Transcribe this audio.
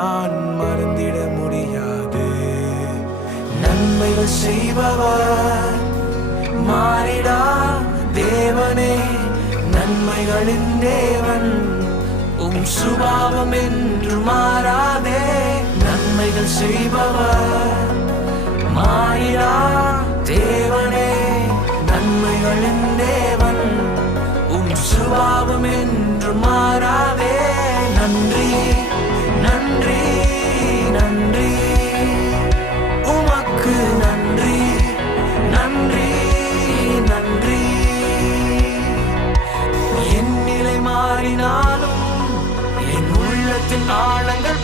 நான் மறந்திட முடியாது. நன்மைகள் செய்பவர் மாறிடா தேவனே, நன்மைகளின் தேவன். சுபாவம் என்று மாறாதே. நன்மைகள் செய்பவர் மாறிடா தேவனே, நன்மைகளின் தேவன். சுபாவம் என்று மாறாதே. நன்றி நன்றி நன்றி உமக்கு நன்றி நன்றி நன்றி. என் நிலை மாறினாலும் என் உள்ளத்தின் ஆழங்கள்